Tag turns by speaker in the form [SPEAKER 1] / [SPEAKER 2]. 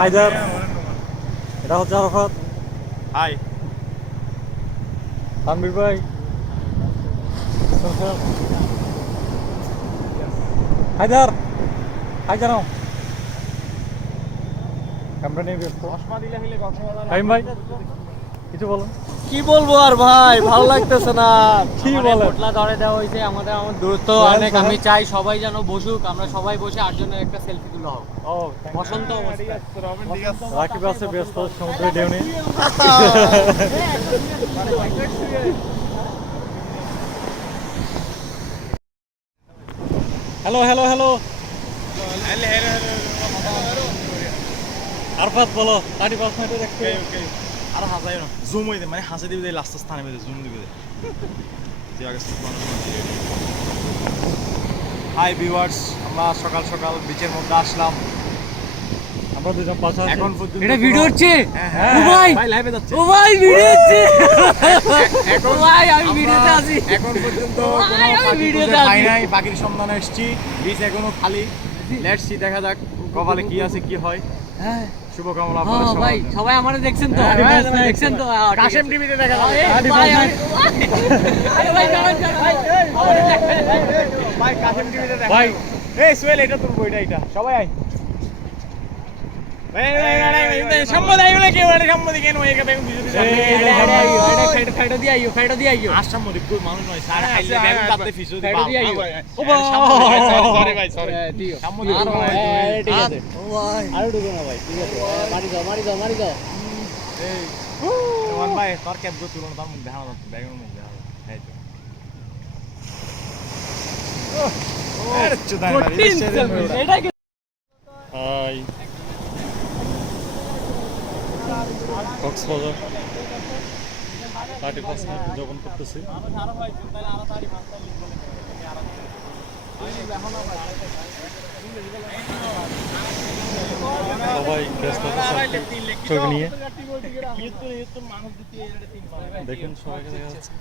[SPEAKER 1] হায়দার এটা হচ্ছে আরাফাত
[SPEAKER 2] হাই।
[SPEAKER 1] তানবির ভাই। হায়দার হায়দার ক্যামেরা নিয়ে ব্যস্ত।
[SPEAKER 2] চশমা দিলে হইলে কথা
[SPEAKER 1] ভাই। কিছু বলো
[SPEAKER 3] কি বলব আর ভাই ভালো লাগতেছে না।
[SPEAKER 1] কি বলেন?
[SPEAKER 3] পোটলা ধরে দেওয়া হয়েছে আমাদের আমার দূরত্ব অনেক আমি চাই সবাই যেন বসুক আমরা সবাই বসে আটজনের একটা সেলফি তুলা হোক।
[SPEAKER 1] ও
[SPEAKER 3] বসন্ত
[SPEAKER 1] রাকিব আছে ব্যস্ত সমুদ্রে ঢেউ নেই। হ্যালো হ্যালো হ্যালো আরফাত বলো থার্টি পাঁচ মিনিটে দেখতে।
[SPEAKER 2] আর হাসাই না। জুম হইতে মানে হাসে দিবে লাস্ট স্থানে মেরে জুম দিবে হাই ভিউয়ার্স আমরা সকাল সকাল বিচের মধ্যে আসলাম।
[SPEAKER 1] আমরা দুজন পাশে
[SPEAKER 2] এখন পর্যন্ত
[SPEAKER 3] এটা ভিডিও হচ্ছে?
[SPEAKER 2] হ্যাঁ,
[SPEAKER 1] হ্যাঁ।
[SPEAKER 3] ও ভাই!
[SPEAKER 2] ভাই লাইভে যাচ্ছে।
[SPEAKER 3] ও ভাই ভিডিও হচ্ছে!
[SPEAKER 2] এখন
[SPEAKER 3] ভাই আমি ভিডিওতে আছি।
[SPEAKER 2] এখন পর্যন্ত কোনো
[SPEAKER 3] আমি ভিডিওতে আছি।
[SPEAKER 2] নাই পাখির সন্ধানে এসেছি। বিচ এখনও খালি। লেটস সি দেখা যাক। কপালে কি আছে কি হয়।
[SPEAKER 3] হ্যাঁ
[SPEAKER 2] শুভকামনা
[SPEAKER 3] হ্যাঁ,
[SPEAKER 2] আপনাদের
[SPEAKER 3] ভাই সবাই আমারে দেখছেন তো
[SPEAKER 2] হ্যাঁ, হ্যাঁ, হ্যাঁ,
[SPEAKER 3] দেখছেন তো হ্যাঁ,
[SPEAKER 2] কাশেম টিভিতে দেখা
[SPEAKER 3] আরে
[SPEAKER 2] যাবে
[SPEAKER 1] আরে
[SPEAKER 3] ভাই,
[SPEAKER 1] ভাই,
[SPEAKER 3] আরে আরে ভাই, দাঁড়ান, দাঁড়ান, ভাই,
[SPEAKER 2] ভাই কাশেম টিভিতে দেখা
[SPEAKER 1] ভাই
[SPEAKER 2] এই সোহেল এটা তোর বইটা এটা সবাই আয় ভাই ভাই ভাই সম্মত না কেউ কেন হয়ে গেছে
[SPEAKER 3] ফাইটা- দিয়ে আইও, ফাইটা দিয়ে আইও।
[SPEAKER 2] আসাম মধ্যে কই মানুষ নয় স্যার খাইলে বেগুন কাটতে ফিসো দি
[SPEAKER 3] ফেরত দিয়ে আইও।
[SPEAKER 2] ও ভাই সরি ভাই সরি
[SPEAKER 3] দিও।
[SPEAKER 2] সম্মত
[SPEAKER 3] আর ঠিক আছে।
[SPEAKER 1] ও ভাই
[SPEAKER 3] আরও ঢুকো না ভাই, ঠিক আছে। মারি দাও, মারি দাও, মারি দাও।
[SPEAKER 2] এই রোমান ভাই তোর ক্যাপ গো তুলনা তার মুখ দেখানো যাচ্ছে বেগুন মুখ দেখা এই তো আরে চুদাই মারি
[SPEAKER 3] কঠিন কি-
[SPEAKER 1] হাই। কক্সবাজার থার্টি পাঁচ মিনিট উদযাপন করতেছি। সবাই ব্যস্ত ছবি নিয়ে। দেখুন সবাইকে দেখা যাচ্ছে